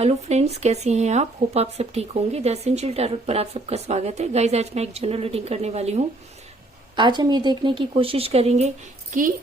Hello friends, कैसे हैं आप? होप आप सब ठीक होंगे। द एसेंशियल टैरोट पर आप सबका स्वागत है। गाइज, आज मैं एक जनरल रीडिंग करने वाली हूँ। आज हम ये देखने की कोशिश करेंगे कि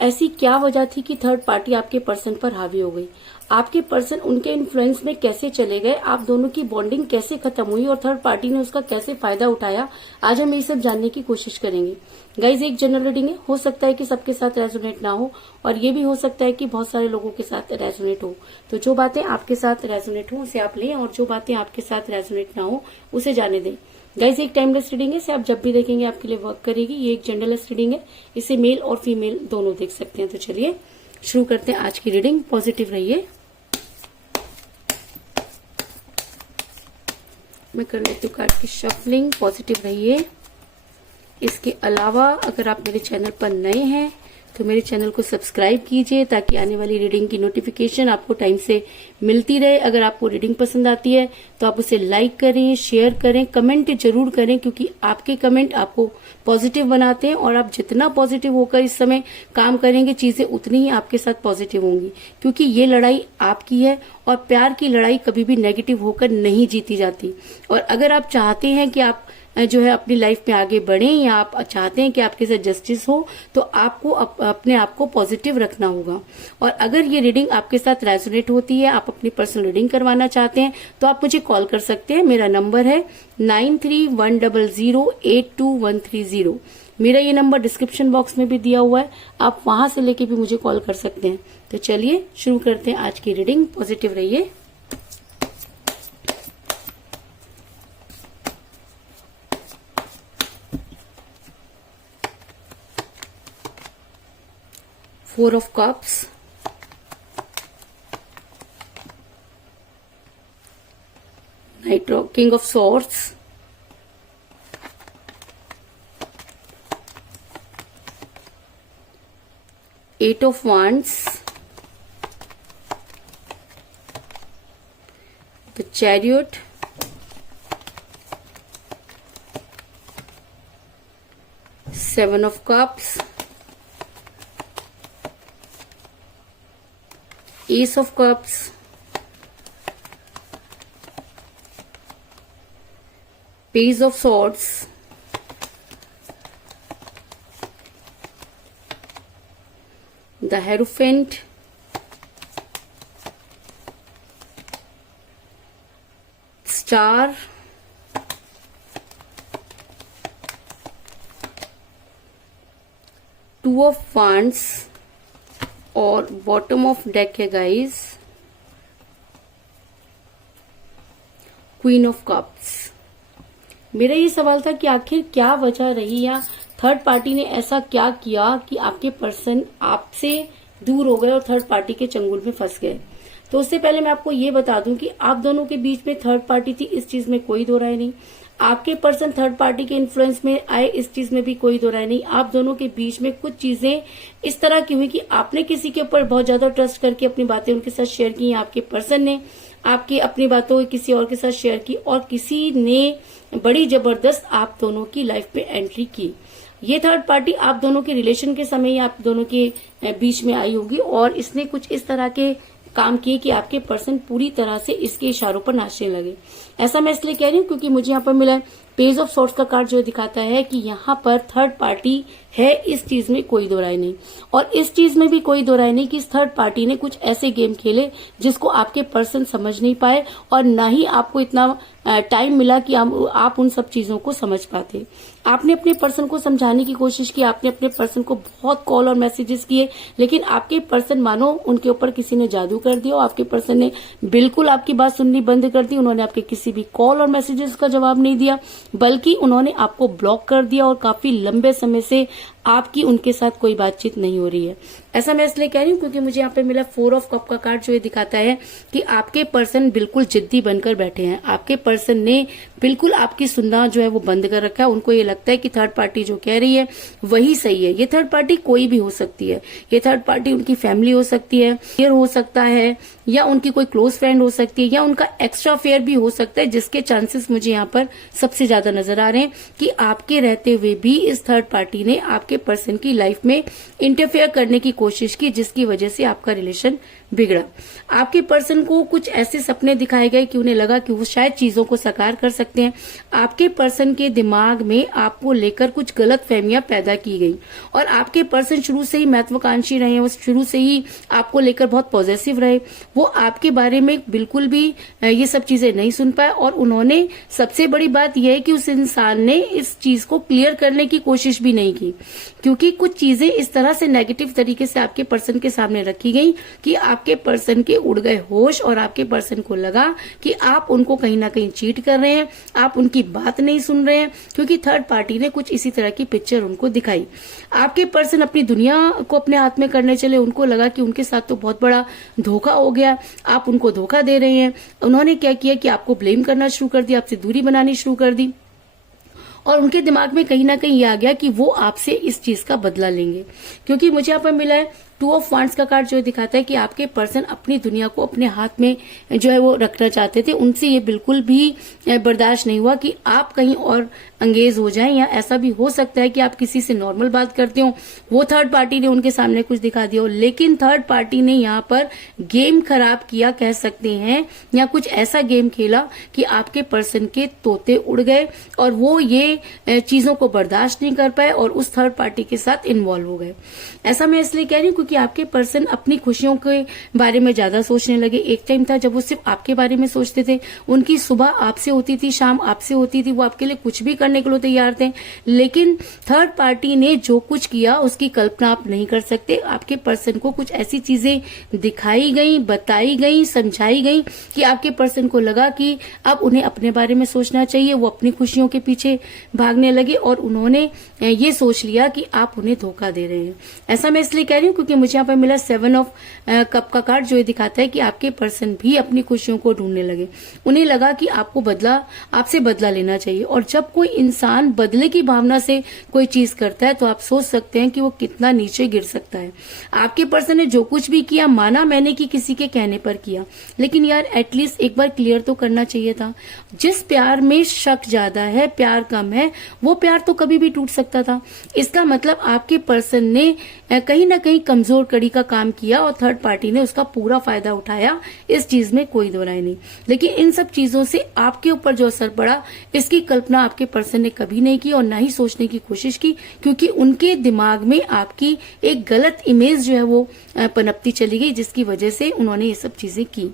ऐसी क्या वजह थी कि थर्ड पार्टी आपके पर्सन पर हावी हो गई। आपके पर्सन उनके इन्फ्लुएंस में कैसे चले गए, आप दोनों की बॉन्डिंग कैसे खत्म हुई और थर्ड पार्टी ने उसका कैसे फायदा उठाया। आज हम ये सब जानने की कोशिश करेंगे। गाइज, एक जनरल रीडिंग है, हो सकता है कि सबके साथ रेजोनेट ना हो और ये भी हो सकता है कि बहुत सारे लोगों के साथ रेजोनेट हो। तो जो बातें आपके साथ रेजोनेट हो उसे आप लें और जो बातें आपके साथ रेजोनेट ना हो उसे जाने दें। गाइज, एक टाइमलेस रीडिंग है, इसे आप जब भी देखेंगे आपके लिए वर्क करेगी। ये एक जनरलेस रीडिंग है, इसे मेल और फीमेल दोनों देख सकते हैं। तो चलिए शुरू करते हैं आज की रीडिंग। पॉजिटिव रहिए। मैं कर लेती हूँ कार्ड की शफलिंग। पॉजिटिव रहिए। इसके अलावा अगर आप मेरे चैनल पर नए हैं तो मेरे चैनल को सब्सक्राइब कीजिए ताकि आने वाली रीडिंग की नोटिफिकेशन आपको टाइम से मिलती रहे। अगर आपको रीडिंग पसंद आती है तो आप उसे लाइक करें, शेयर करें, कमेंट जरूर करें, क्योंकि आपके कमेंट आपको पॉजिटिव बनाते हैं और आप जितना पॉजिटिव होकर इस समय काम करेंगे चीजें उतनी ही आपके साथ पॉजिटिव होंगी, क्योंकि ये लड़ाई आपकी है और प्यार की लड़ाई कभी भी नेगेटिव होकर नहीं जीती जाती। और अगर आप चाहते हैं कि आप जो है अपनी लाइफ में आगे बढ़ें या आप चाहते हैं कि आपके साथ जस्टिस हो तो आपको अपने आप को पॉजिटिव रखना होगा। और अगर ये रीडिंग आपके साथ रेजोनेट होती है, आप अपनी पर्सनल रीडिंग करवाना चाहते हैं तो आप मुझे कॉल कर सकते हैं। मेरा नंबर है 9310082130। मेरा ये नंबर डिस्क्रिप्शन बॉक्स में भी दिया हुआ है, आप वहां से लेके भी मुझे कॉल कर सकते हैं। तो चलिए शुरू करते हैं आज की रीडिंग। पॉजिटिव रहिए। Four of Cups, King of Swords, Eight of Wands, the Chariot, Seven of Cups, Ace of Cups, Page of Swords, the Hierophant, Star, Two of Wands और बॉटम ऑफ डेक है guys queen of cups. मेरा ये सवाल था कि आखिर क्या वजह रही या थर्ड पार्टी ने ऐसा क्या किया कि आपके पर्सन आपसे दूर हो गए और थर्ड पार्टी के चंगुल में फंस गए। तो उससे पहले मैं आपको ये बता दूं कि आप दोनों के बीच में थर्ड पार्टी थी, इस चीज में कोई दो राय नहीं। आपके पर्सन थर्ड पार्टी के इन्फ्लुएंस में आए, इस चीज में भी कोई दो राय नहीं। आप दोनों के बीच में कुछ चीजें इस तरह की हुई कि आपने किसी के ऊपर बहुत ज्यादा ट्रस्ट करके अपनी बातें उनके साथ शेयर की, आपके पर्सन ने आपकी अपनी बातों किसी और के साथ शेयर की और किसी ने बड़ी जबरदस्त आप दोनों की लाइफ में एंट्री की। ये थर्ड पार्टी आप दोनों के रिलेशन के समय ही आप दोनों के बीच में आई होगी और इसने कुछ इस तरह के काम किए कि आपके पर्सन पूरी तरह से इसके इशारों पर नाचने लगे। ऐसा मैं इसलिए कह रही हूँ क्योंकि मुझे यहाँ पर मिला है पेज ऑफ सॉर्ट्स का कार्ड, जो दिखाता है कि यहाँ पर थर्ड पार्टी है। इस चीज में कोई दो राय नहीं और इस चीज में भी कोई दो राय नहीं कि इस थर्ड पार्टी ने कुछ ऐसे गेम खेले जिसको आपके पर्सन समझ नहीं पाए और ना ही आपको इतना टाइम मिला कि आप उन सब चीजों को समझ पाते। आपने अपने पर्सन को समझाने की कोशिश की, आपने अपने पर्सन को बहुत कॉल और मैसेजेस किए, लेकिन आपके पर्सन मानो उनके ऊपर किसी ने जादू कर दिया और आपके पर्सन ने बिल्कुल आपकी बात सुननी बंद कर दी। उन्होंने आपके किसी भी कॉल और मैसेजेस का जवाब नहीं दिया, बल्कि उन्होंने आपको ब्लॉक कर दिया और काफी लंबे समय से आपकी उनके साथ कोई बातचीत नहीं हो रही है। ऐसा मैं इसलिए कह रही हूँ क्योंकि मुझे यहाँ पे मिला 4 ऑफ कप का कार्ड, जो ये दिखाता है कि आपके पर्सन बिल्कुल जिद्दी बनकर बैठे हैं। आपके पर्सन ने बिल्कुल आपकी सुनना जो है वो बंद कर रखा है। उनको ये लगता है कि थर्ड पार्टी जो कह रही है वही सही है। ये थर्ड पार्टी कोई भी हो सकती है। ये थर्ड पार्टी उनकी फैमिली हो सकती है, फेयर हो सकता है, या उनकी कोई क्लोज फ्रेंड हो सकती है, या उनका एक्स्ट्रा फेयर भी हो सकता है, जिसके चांसेस मुझे यहाँ पर सबसे ज्यादा नजर आ रहे हैं कि आपके रहते हुए भी इस थर्ड पार्टी ने आपके पर्सन की लाइफ में इंटरफेयर करने की कोशिश की, जिसकी वजह से आपका रिलेशन बिगड़ा। आपके पर्सन को कुछ ऐसे सपने दिखाए गए कि उन्हें लगा कि वो शायद चीजों को साकार कर सकते हैं। आपके पर्सन के दिमाग में आपको लेकर कुछ गलत फहमियां पैदा की गई और आपके पर्सन शुरू से ही महत्वाकांक्षी रहे, वो शुरू से ही आपको लेकर बहुत पॉजिटिव रहे। वो आपके बारे में बिल्कुल भी ये सब चीजें नहीं सुन पाए और उन्होंने, सबसे बड़ी बात यह है कि उस इंसान ने इस चीज को क्लियर करने की कोशिश भी नहीं की, क्योंकि कुछ चीजें इस तरह से नेगेटिव तरीके से आपके पर्सन के सामने रखी गई कि आपके पर्सन के उड़ गए होश और आपके पर्सन को लगा कि आप उनको कहीं ना कहीं चीट कर रहे हैं, आप उनकी बात नहीं सुन रहे हैं, क्योंकि थर्ड पार्टी ने कुछ इसी तरह की पिक्चर उनको दिखाई। आपके पर्सन अपनी दुनिया को अपने हाथ में करने चले, उनको लगा कि उनके साथ तो बहुत बड़ा धोखा हो गया, आप उनको धोखा दे रहे हैं। उन्होंने क्या किया कि आपको ब्लेम करना शुरू कर दिया, आपसे दूरी बनानी शुरू कर दी और उनके दिमाग में कहीं ना कहीं ये आ गया कि वो आपसे इस चीज का बदला लेंगे। क्योंकि मुझे यहाँ पर मिला है 2 ऑफ वांड्स का कार्ड, जो दिखाता है कि आपके पर्सन अपनी दुनिया को अपने हाथ में जो है वो रखना चाहते थे। उनसे ये बिल्कुल भी बर्दाश्त नहीं हुआ कि आप कहीं और अंगेज हो जाएं, या ऐसा भी हो सकता है कि आप किसी से नॉर्मल बात करते हो, वो थर्ड पार्टी ने उनके सामने कुछ दिखा दिया हो, लेकिन थर्ड पार्टी ने यहाँ पर गेम खराब किया कह सकते हैं, या कुछ ऐसा गेम खेला कि आपके पर्सन के तोते उड़ गए और वो ये चीजों को बर्दाश्त नहीं कर पाए और उस थर्ड पार्टी के साथ इन्वॉल्व हो गए। ऐसा मैं इसलिए कह रही हूँ कि आपके पर्सन अपनी खुशियों के बारे में ज्यादा सोचने लगे। एक टाइम था जब वो सिर्फ आपके बारे में सोचते थे, उनकी सुबह आपसे होती थी, शाम आपसे होती थी, वो आपके लिए कुछ भी करने के लिए तैयार थे, लेकिन थर्ड पार्टी ने जो कुछ किया उसकी कल्पना आप नहीं कर सकते। आपके पर्सन को कुछ ऐसी चीजें दिखाई गई, बताई गई, समझाई गई कि आपके पर्सन को लगा कि अब उन्हें अपने बारे में सोचना चाहिए। वो अपनी खुशियों के पीछे भागने लगे और उन्होंने ये सोच लिया कि आप उन्हें धोखा दे रहे हैं। ऐसा मैं इसलिए कह रही हूँ क्योंकि मुझे यहाँ पर मिला 7 ऑफ कप का कार्ड, जो ये दिखाता है कि आपके पर्सन भी अपनी खुशियों को ढूंढने लगे। उन्हें लगा कि आपसे बदला लेना चाहिए, और जब कोई इंसान बदले की भावना से कोई चीज करता है तो आप सोच सकते हैं कि वो कितना नीचे गिर सकता है। आपके पर्सन ने जो कुछ भी किया, माना मैंने कि किसी के कहने पर किया, लेकिन यार एटलीस्ट एक बार क्लियर तो करना चाहिए था। जिस प्यार में शक ज्यादा है, प्यार कम है, वो प्यार तो कभी भी टूट सकता था। इसका मतलब आपके पर्सन ने कहीं ना कहीं कमजोर कड़ी का काम किया और थर्ड पार्टी ने उसका पूरा फायदा उठाया। इस चीज में कोई दो राय नहीं, लेकिन इन सब चीजों से आपके ऊपर जो असर पड़ा, इसकी कल्पना आपके पर्सन ने कभी नहीं की और ना ही सोचने की कोशिश की, क्योंकि उनके दिमाग में आपकी एक गलत इमेज जो है वो पनपती चली गई, जिसकी वजह से उन्होंने ये सब चीजें की।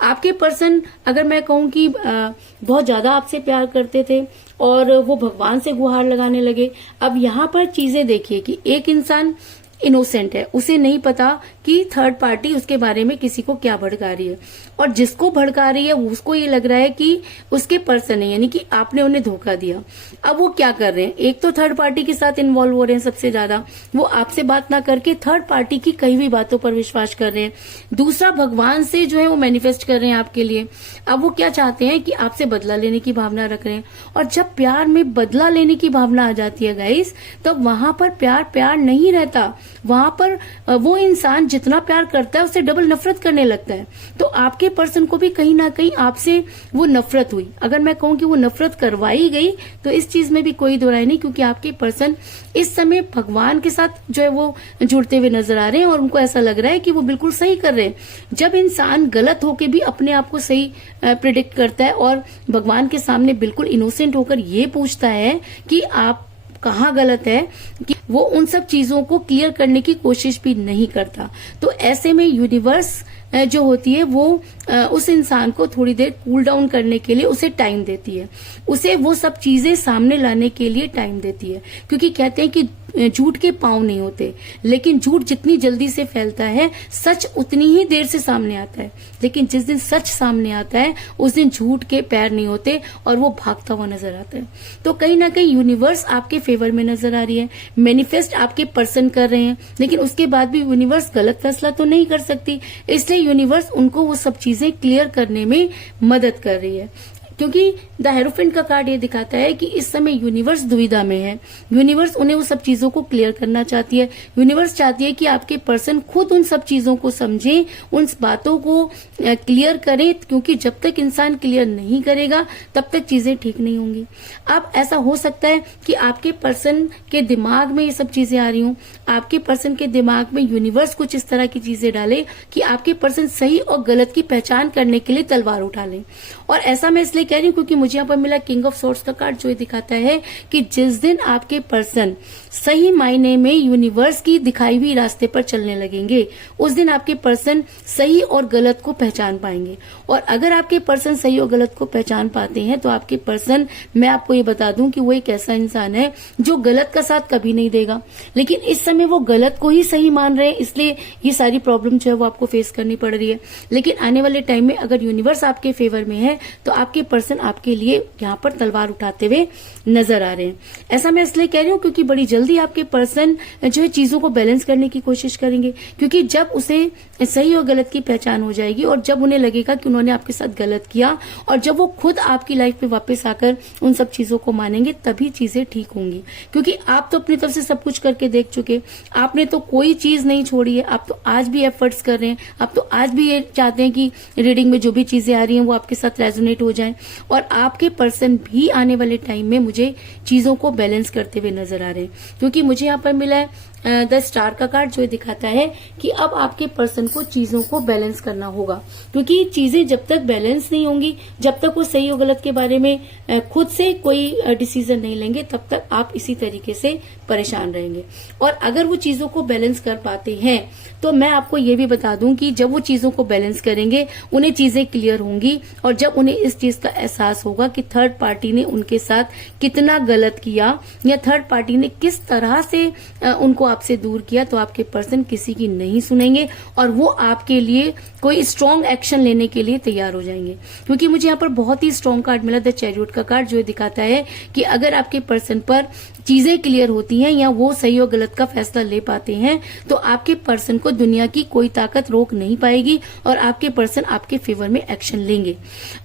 आपके पर्सन, अगर मैं कहूं कि बहुत ज्यादा आपसे प्यार करते थे और वो भगवान से गुहार लगाने लगे। अब यहाँ पर चीजें देखिए कि एक इंसान इनोसेंट है, उसे नहीं पता कि थर्ड पार्टी उसके बारे में किसी को क्या भड़का रही है, और जिसको भड़का रही है उसको ये लग रहा है कि उसके पर्सन है, यानी कि आपने उन्हें धोखा दिया। अब वो क्या कर रहे हैं, एक तो थर्ड पार्टी के साथ इन्वॉल्व हो रहे हैं सबसे ज्यादा, वो आपसे बात ना करके थर्ड पार्टी की कही हुई बातों पर विश्वास कर रहे हैं। दूसरा, भगवान से जो है वो मैनिफेस्ट कर रहे हैं आपके लिए। अब वो क्या चाहते हैं कि आपसे बदला लेने की भावना रख रहे हैं, और जब प्यार में बदला लेने की भावना आ जाती है गाइस, तब वहां पर प्यार नहीं रहता। वहां पर वो इंसान जितना प्यार करता है उससे डबल नफरत करने लगता है। तो आपके पर्सन को भी कहीं ना कहीं आपसे वो नफरत हुई। अगर मैं कहूं कि वो नफरत करवाई गई तो इस चीज में भी कोई दो राय नहीं, क्योंकि आपके पर्सन इस समय भगवान के साथ जो है वो जुड़ते हुए नजर आ रहे हैं और उनको ऐसा लग रहा है कि वो बिल्कुल सही कर रहे हैं। जब इंसान गलत होके भी अपने आप को सही प्रिडिक्ट करता है और भगवान के सामने बिल्कुल इनोसेंट होकर ये पूछता है कि आप कहाँ गलत है, कि वो उन सब चीजों को क्लियर करने की कोशिश भी नहीं करता, तो ऐसे में यूनिवर्स जो होती है वो उस इंसान को थोड़ी देर कूल डाउन करने के लिए उसे टाइम देती है, उसे वो सब चीजें सामने लाने के लिए टाइम देती है। क्योंकि कहते हैं कि झूठ के पांव नहीं होते, लेकिन झूठ जितनी जल्दी से फैलता है सच उतनी ही देर से सामने आता है। लेकिन जिस दिन सच सामने आता है उस दिन झूठ के पैर नहीं होते और वो भागता हुआ नजर आता है। तो कहीं ना कहीं यूनिवर्स आपके फेवर में नजर आ रही है, मैनिफेस्ट आपके पर्सन कर रहे हैं, लेकिन उसके बाद भी यूनिवर्स गलत फैसला तो नहीं कर सकती, इसलिए यूनिवर्स उनको वो सब चीजें क्लियर करने में मदद कर रही है। क्योंकि द हेरोफेंट का कार्ड ये दिखाता है कि इस समय यूनिवर्स दुविधा में है। यूनिवर्स उन्हें वो सब चीजों को क्लियर करना चाहती है। यूनिवर्स चाहती है कि आपके पर्सन खुद उन सब चीजों को समझे, उन बातों को क्लियर करे, क्योंकि जब तक इंसान क्लियर नहीं करेगा तब तक चीजें ठीक नहीं होंगी। अब ऐसा हो सकता है कि आपके पर्सन के दिमाग में ये सब चीजें आ रही हूं, आपके पर्सन के दिमाग में यूनिवर्स कुछ इस तरह की चीजें डाले कि आपके पर्सन सही और गलत की पहचान करने के लिए तलवार उठा ले। और ऐसा मैं इसलिए कह रही हूं क्योंकि मुझे यहाँ पर मिला किंग ऑफ सोर्ड्स का कार्ड, जो ये दिखाता है कि जिस दिन आपके पर्सन सही मायने में यूनिवर्स की दिखाई हुई रास्ते पर चलने लगेंगे, उस दिन आपके पर्सन सही और गलत को पहचान पाएंगे। और अगर आपके पर्सन सही और गलत को पहचान पाते हैं तो आपके पर्सन, मैं आपको ये बता दूं कि वो एक ऐसा इंसान है जो गलत का साथ कभी नहीं देगा, लेकिन इस समय वो गलत को ही सही मान रहे हैं, इसलिए ये सारी प्रॉब्लम जो है वो आपको फेस करनी पड़ रही है। लेकिन आने वाले टाइम में अगर यूनिवर्स आपके फेवर में है तो आपके पर्सन आपके लिए यहाँ पर तलवार उठाते हुए नजर आ रहे हैं। ऐसा मैं इसलिए कह रही हूँ क्योंकि बड़ी जल्दी आपके पर्सन जो है चीजों को बैलेंस करने की कोशिश करेंगे, क्योंकि जब उसे सही और गलत की पहचान हो जाएगी और जब उन्हें लगेगा कि उन्होंने आपके साथ गलत किया और जब वो खुद आपकी लाइफ में वापस आकर उन सब चीजों को मानेंगे, तभी चीजें ठीक होंगी। क्योंकि आप तो अपनी तरफ से सब कुछ करके देख चुके, आपने तो कोई चीज नहीं छोड़ी है, आप तो आज भी एफर्ट्स कर रहे हैं, आप तो आज भी ये चाहते हैं कि रीडिंग में जो भी चीजें आ रही हैं वो आपके साथ रेजोनेट हो जाएं, और आपके पर्सन भी आने वाले टाइम में मुझे चीजों को बैलेंस करते हुए नजर आ रहे हैं। क्योंकि मुझे यहाँ पर मिला है द स्टार का कार्ड, जो दिखाता है कि अब आपके पर्सन को चीजों को बैलेंस करना होगा, क्योंकि चीजें जब तक बैलेंस नहीं होंगी, जब तक वो सही और गलत के बारे में खुद से कोई डिसीजन नहीं लेंगे, तब तक आप इसी तरीके से परेशान रहेंगे। और अगर वो चीजों को बैलेंस कर पाते हैं तो मैं आपको ये भी बता दूं कि जब वो चीजों को बैलेंस करेंगे उन्हें चीजें क्लियर होंगी, और जब उन्हें इस चीज का एहसास होगा कि थर्ड पार्टी ने उनके साथ कितना गलत किया या थर्ड पार्टी ने किस तरह से उनको आपसे दूर किया, तो आपके पर्सन किसी की नहीं सुनेंगे और वो आपके लिए कोई स्ट्रॉन्ग एक्शन लेने के लिए तैयार हो जाएंगे। क्योंकि मुझे यहाँ पर बहुत ही स्ट्रॉन्ग कार्ड मिला द चैरियट का कार्ड, जो दिखाता है कि अगर आपके पर्सन पर चीजें क्लियर होती हैं या वो सही और गलत का फैसला ले पाते हैं तो आपके पर्सन को दुनिया की कोई ताकत रोक नहीं पाएगी और आपके पर्सन आपके फेवर में एक्शन लेंगे।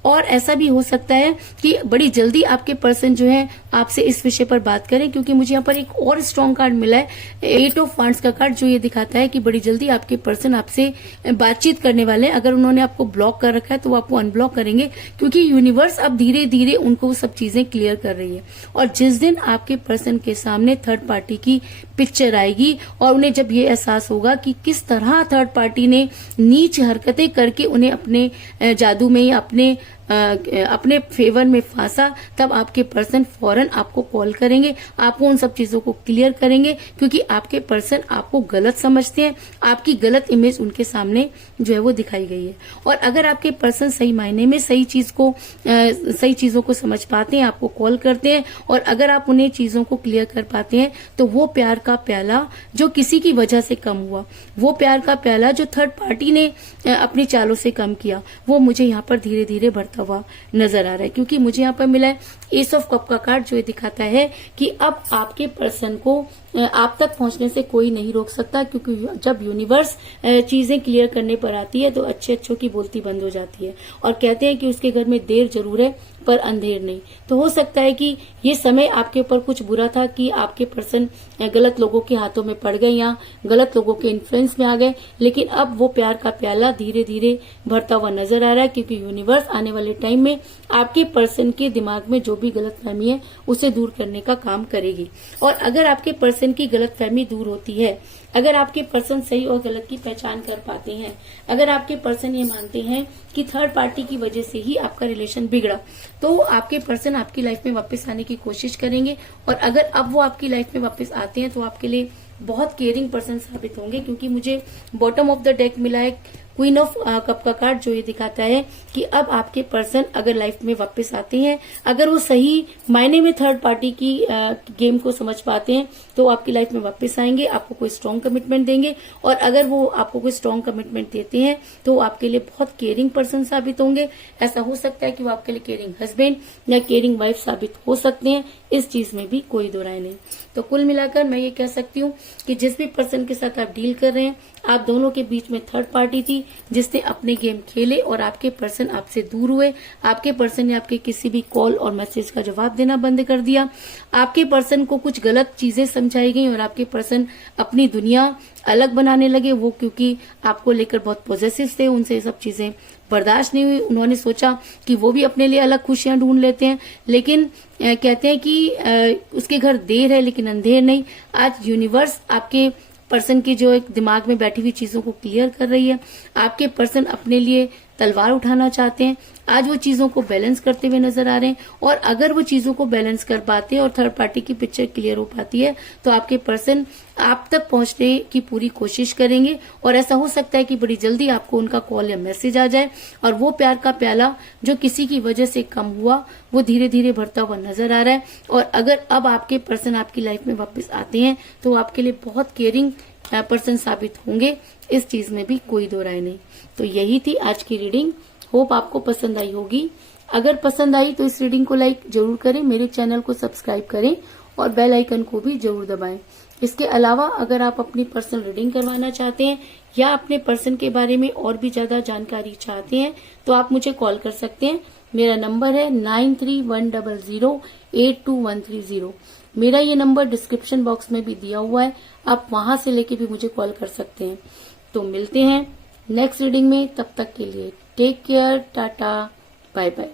और ऐसा भी हो सकता है कि बड़ी जल्दी आपके पर्सन जो है आपसे इस विषय पर बात करें, क्योंकि मुझे यहाँ पर एक और स्ट्रॉन्ग कार्ड मिला है एट ऑफ वांड्स का कार्ड, जो ये दिखाता है कि बड़ी जल्दी आपके पर्सन आपसे बातचीत करने वाले हैं। अगर उन्होंने आपको ब्लॉक कर रखा है तो वो आपको अनब्लॉक करेंगे, क्योंकि यूनिवर्स अब धीरे धीरे उनको सब चीजें क्लियर कर रही है। और जिस दिन आपके पर्सन के सामने थर्ड पार्टी की पिक्चर आएगी और उन्हें जब ये एहसास होगा कि किस तरह थर्ड पार्टी ने नीच हरकतें करके उन्हें अपने जादू में या अपने फेवर में फांसा, तब आपके पर्सन फौरन आपको कॉल करेंगे, आपको उन सब चीजों को क्लियर करेंगे, क्योंकि आपके पर्सन आपको गलत समझते हैं, आपकी गलत इमेज उनके सामने जो है वो दिखाई गई है। और अगर आपके पर्सन सही मायने में सही चीजों को समझ पाते हैं, आपको कॉल करते हैं, और अगर आप उन्हें चीजों को क्लियर कर पाते हैं, तो वो प्यार का प्याला जो किसी की वजह से कम हुआ, वो प्यार का प्याला जो थर्ड पार्टी ने अपनी चालों से कम किया, वो मुझे यहाँ पर धीरे धीरे बढ़ता हुआ नजर आ रहा है। क्योंकि मुझे यहाँ पर मिला है एस ऑफ कप का कार्ड, जो दिखाता है कि अब आपके पर्सन को आप तक पहुंचने से कोई नहीं रोक सकता, क्योंकि जब यूनिवर्स चीजें क्लियर करने पर आती है तो अच्छों की बोलती बंद हो जाती है, और कहते हैं कि उसके घर में देर जरूर है पर अंधेर नहीं। तो हो सकता है कि ये समय आपके ऊपर कुछ बुरा था कि आपके पर्सन गलत लोगों के हाथों में पड़ गए या गलत लोगों के इन्फ्लुएंस में आ गए, लेकिन अब वो प्यार का प्याला धीरे धीरे भरता हुआ नजर आ रहा है, क्योंकि यूनिवर्स आने वाले टाइम में आपके पर्सन के दिमाग में जो भी गलतफहमी है उसे दूर करने का काम करेगी। और अगर आपके पर्सन की गलतफहमी दूर होती है, अगर आपके पर्सन सही और गलत की पहचान कर पाते हैं, अगर आपके पर्सन ये मानते हैं कि थर्ड पार्टी की वजह से ही आपका रिलेशन बिगड़ा, तो आपके पर्सन आपकी लाइफ में वापस आने की कोशिश करेंगे। और अगर अब वो आपकी लाइफ में वापस आते हैं तो आपके लिए बहुत केयरिंग पर्सन साबित होंगे, क्योंकि मुझे बॉटम ऑफ द डेक मिला है क्वीन ऑफ कप का कार्ड, जो ये दिखाता है कि अब आपके पर्सन अगर लाइफ में वापस आते हैं, अगर वो सही मायने में थर्ड पार्टी की गेम को समझ पाते हैं, तो आपकी लाइफ में वापस आएंगे, आपको कोई स्ट्रॉन्ग कमिटमेंट देंगे। और अगर वो आपको कोई स्ट्रॉन्ग कमिटमेंट देते हैं तो वो आपके लिए बहुत केयरिंग पर्सन साबित होंगे। ऐसा हो सकता है कि वो आपके लिए केयरिंग हस्बैंड या केयरिंग वाइफ साबित हो सकते हैं, इस चीज में भी कोई दो राय नहीं। तो कुल मिलाकर मैं ये कह सकती हूँ कि जिस भी पर्सन के साथ आप डील कर रहे हैं, आप दोनों के बीच में थर्ड पार्टी थी जिसने अपने गेम खेले और आपके पर्सन आपसे दूर हुए। आपके पर्सन ने आपके किसी भी कॉल और मैसेज का जवाब देना बंद कर दिया। आपके पर्सन को कुछ गलत चीजें समझाई गई और आपके पर्सन अपनी दुनिया अलग बनाने लगे। वो क्योंकि आपको लेकर बहुत पॉजिटिव थे, उनसे ये सब चीजें बर्दाश्त नहीं हुई। उन्होंने सोचा कि वो भी अपने लिए अलग खुशियां ढूंढ लेते हैं, लेकिन कहते हैं कि उसके घर देर है लेकिन अंधेर नहीं। आज यूनिवर्स आपके पर्सन की जो एक दिमाग में बैठी हुई चीजों को क्लियर कर रही है। आपके पर्सन अपने लिए तलवार उठाना चाहते हैं। आज वो चीजों को बैलेंस करते हुए नजर आ रहे हैं और अगर वो चीजों को बैलेंस कर पाते हैं और थर्ड पार्टी की पिक्चर क्लियर हो पाती है तो आपके पर्सन आप तक पहुंचने की पूरी कोशिश करेंगे और ऐसा हो सकता है कि बड़ी जल्दी आपको उनका कॉल या मैसेज आ जाए और वो प्यार का प्याला जो किसी की वजह से कम हुआ वो धीरे धीरे भरता हुआ नजर आ रहा है। और अगर अब आपके पर्सन आपकी लाइफ में वापस आते हैं तो आपके लिए बहुत केयरिंग पर्सन साबित होंगे, इस चीज में भी कोई दो राय नहीं। तो यही थी आज की रीडिंग। होप आपको पसंद आई होगी। अगर पसंद आई तो इस रीडिंग को लाइक जरूर करें, मेरे चैनल को सब्सक्राइब करें और बेल आइकन को भी जरूर दबाएं। इसके अलावा अगर आप अपनी पर्सनल रीडिंग करवाना चाहते हैं या अपने पर्सन के बारे में और भी ज्यादा जानकारी चाहते हैं तो आप मुझे कॉल कर सकते हैं। मेरा नंबर है 9310082130। मेरा ये नंबर डिस्क्रिप्शन बॉक्स में भी दिया हुआ है, आप वहां से लेके भी मुझे कॉल कर सकते हैं। तो मिलते हैं नेक्स्ट रीडिंग में, तब तक के लिए take care, tata, bye bye.